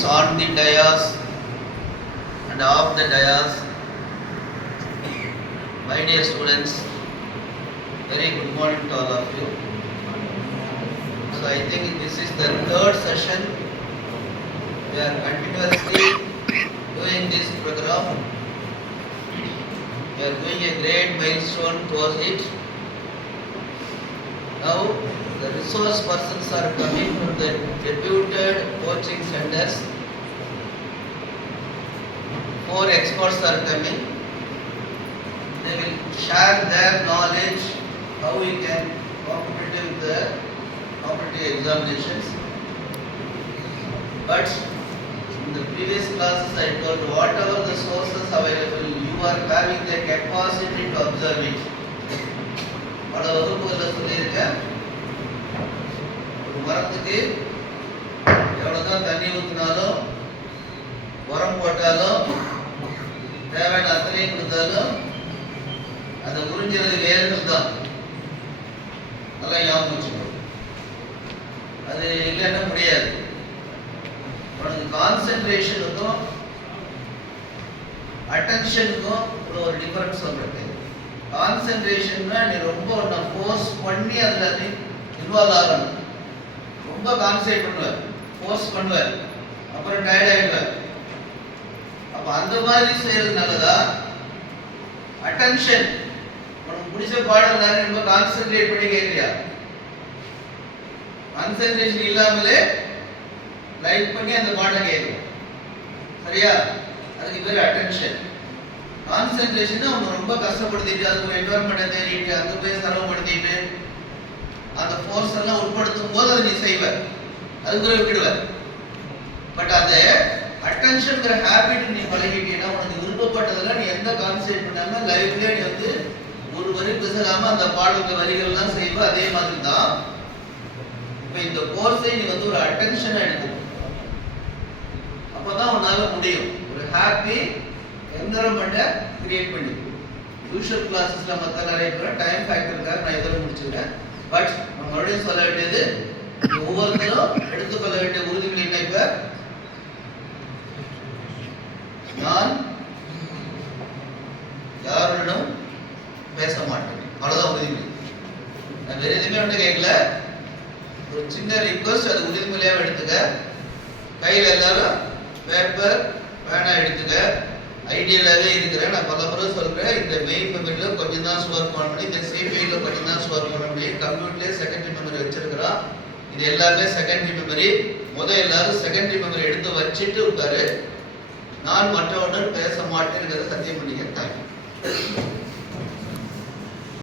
colleagues on the dais and off the dais, my dear students, very good morning to all of you. So I think this is the third session. We are continuously doing this program. We are doing a great milestone towards it. Now the resource persons are coming from the deputed coaching centers. 4 experts are coming. They will share their knowledge how we can compete with the competitive examinations. But in the previous classes I told whatever the sources available, you are having the capacity to observe it. பல வகுப்புகளில் சொல்லியிருக்கேன், ஒரு மரத்துக்கு எவ்வளோதான் தண்ணி ஊற்றினாலும் உரம் போட்டாலும் தேவையான அத்தனையும் கொடுத்தாலும் அதை உறிஞ்சிறது வேர்கள் தான். நல்லா ஞாபகம் வச்சுக்கணும், அது இல்லைன்னா முடியாது. உனக்கு கான்சென்ட்ரேஷனுக்கும் அட்டென்ஷனுக்கும் ஒரு டிஃபரன்ஸ் சொல்றேன். கான்சென்ட்ரேஷன்னா நீ ரொம்ப ஒன்றை ஃபோர்ஸ் பண்ணி அதில் நீ இன்வால்வ் ஆகணும். ரொம்ப கான்சென்ட்ரேட் பண்ணுவேன், ஃபோர்ஸ் பண்ணுவேன், அப்புறம் டயர்ட் ஆகிடுவேன். அப்போ அந்த மாதிரி செய்யறது நல்லதா? அட்டென்ஷன், உனக்கு பிடிச்ச பாடம் தானே, ரொம்ப கான்சென்ட்ரேட் பண்ணி கேட்குறியா? கான்சென்ட்ரேஷன் இல்லாமலே லைக் பண்ணி அந்த பாடம் கேட்கும், சரியா? அதுக்கு பேர் அட்டென்ஷன். கான்சென்ட்ரேஷன் அவனை ரொம்ப கஷ்டப்படுத்திட்டு அதுக்கு ஒரு என்வரன்மெண்ட்டை தேடிட்டு அங்கே போய் செலவுப்படுத்திட்டு அந்த ஃபோர்ஸ் எல்லாம் உட்படுத்தும் போது அதை நீ செய்வ, அதுக்குள்ள விடுவ. பட் அந்த அட்டென்ஷன்ங்கிற ஹேபிட் நீ பழகிட்டீங்கன்னா உனக்கு விருப்பப்பட்டதெல்லாம் நீ எந்த கான்சென்ட்ரேட் பண்ணாம லைஃப்லேயே நீ வந்து ஒரு வரி பிசகாம அந்த பாடலுக்கு வரிகள்லாம் செய்வ. அதே மாதிரி தான் இப்போ இந்த கோர்ஸை நீ வந்து ஒரு அட்டென்ஷனாக எடுக்கணும். அப்போதான் உன்னால முடியும். ஒரு ஹாப்பி என்விரான்மெண்ட்டை கிரியேட் பண்ணி யூஷுவல் கிளாஸஸ்ல மற்ற நிறைய பேர் டைம் ஃபேக்டருக்காக நான் இதெல்லாம் முடிச்சுக்கிறேன். பட் நம்ம மறுபடியும் சொல்ல வேண்டியது, ஒவ்வொருத்தரும் எடுத்துக்கொள்ள வேண்டிய உறுதிகள் என்ன? இப்ப நான் யாருடனும் பேச மாட்டேன், அவ்வளவுதான் உறுதிமொழி. நான் வேற எதுவுமே ஒன்று கேட்கல, ஒரு சின்ன ரிக்வஸ்ட், அது உறுதிமொழியாக எடுத்துக்க. கையில் எல்லாரும் பேப்பர் பேனா எடுத்துக்க. ஐடியலாகவே இருக்கிறேன், நான் பல முறை சொல்கிறேன். இந்த மெயின் மெமரியில் கொஞ்சம் தான் ஸ்டோர் பண்ண முடியும், இந்த சிபிஐயில் கொஞ்சம் தான் ஸ்டோர் பண்ண முடியும். கம்ப்யூட்டர்லேயே செகண்டரி மெமரி வச்சிருக்கிறோம். இது எல்லாமே செகண்டரி மெமரி. எல்லாரும் செகண்டரி மெமரி எடுத்து வச்சுட்டு உட்காரு. நான் மற்றவனுடன் பேச மாட்டேங்கிறத சத்தியம் பண்ணிக்கிறேன்.